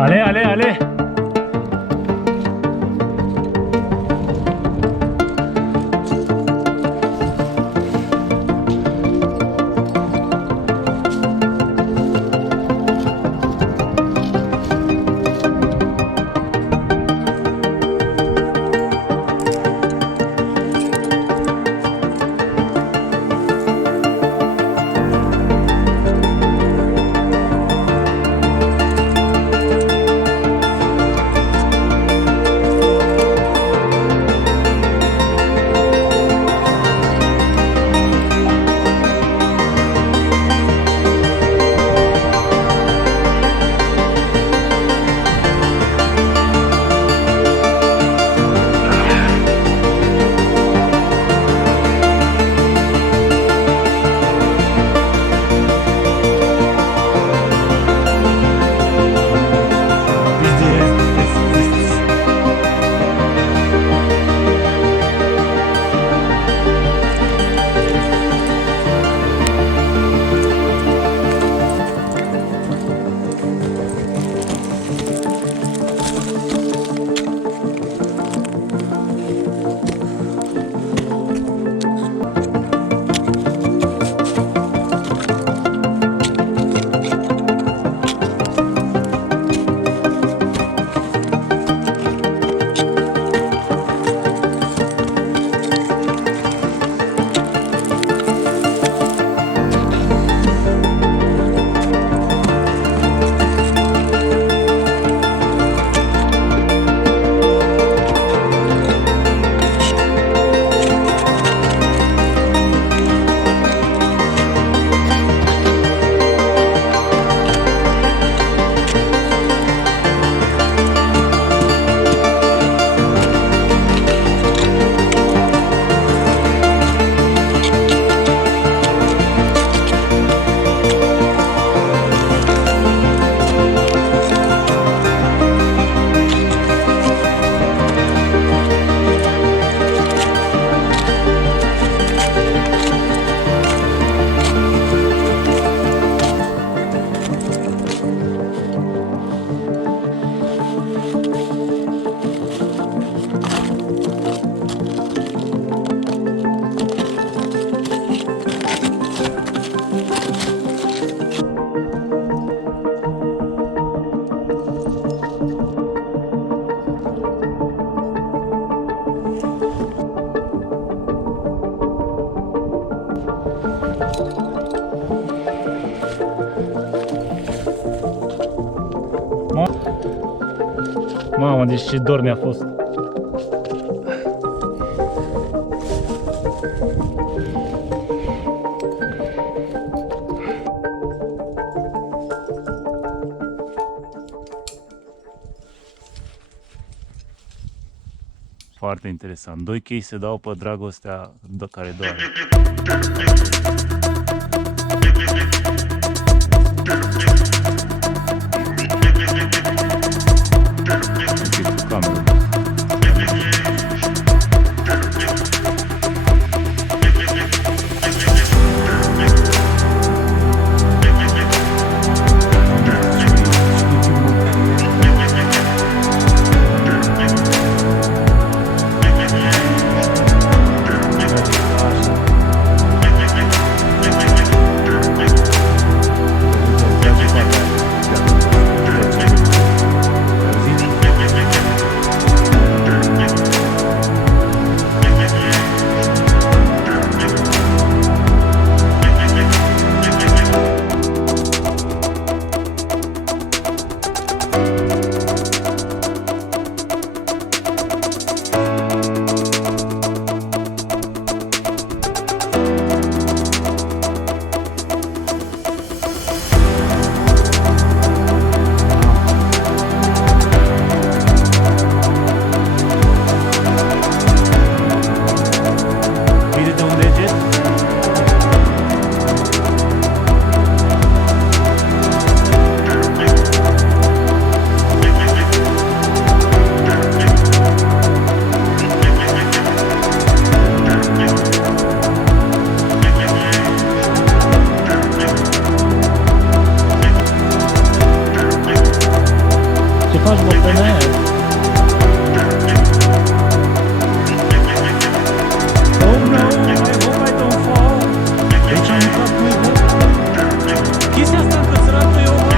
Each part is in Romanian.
Ale, ale, ale! Mamă, deci ce dor mi-a fost. Foarte interesant. 2 chei se dau pe Dragostea de care doare. faci, mă, pe aia? Oh no, I hope I don't fall. Deci am uitat cuibul. Chestia asta încățărată eu, mă.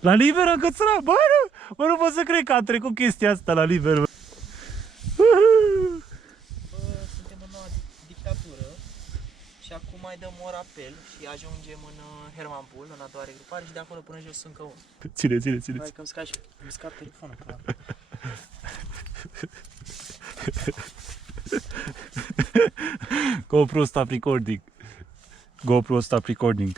La liber am încățărat, bă, nu pot să cred că am trecut chestia asta la liber, bă. Suntem în noua dictatură și acum mai dăm un rapel și ajungem în Hermanpool, în a doua regrupare și de acolo până jos încă unul. Ține. Hai că îmi scap telefonul. GoPro stop recording.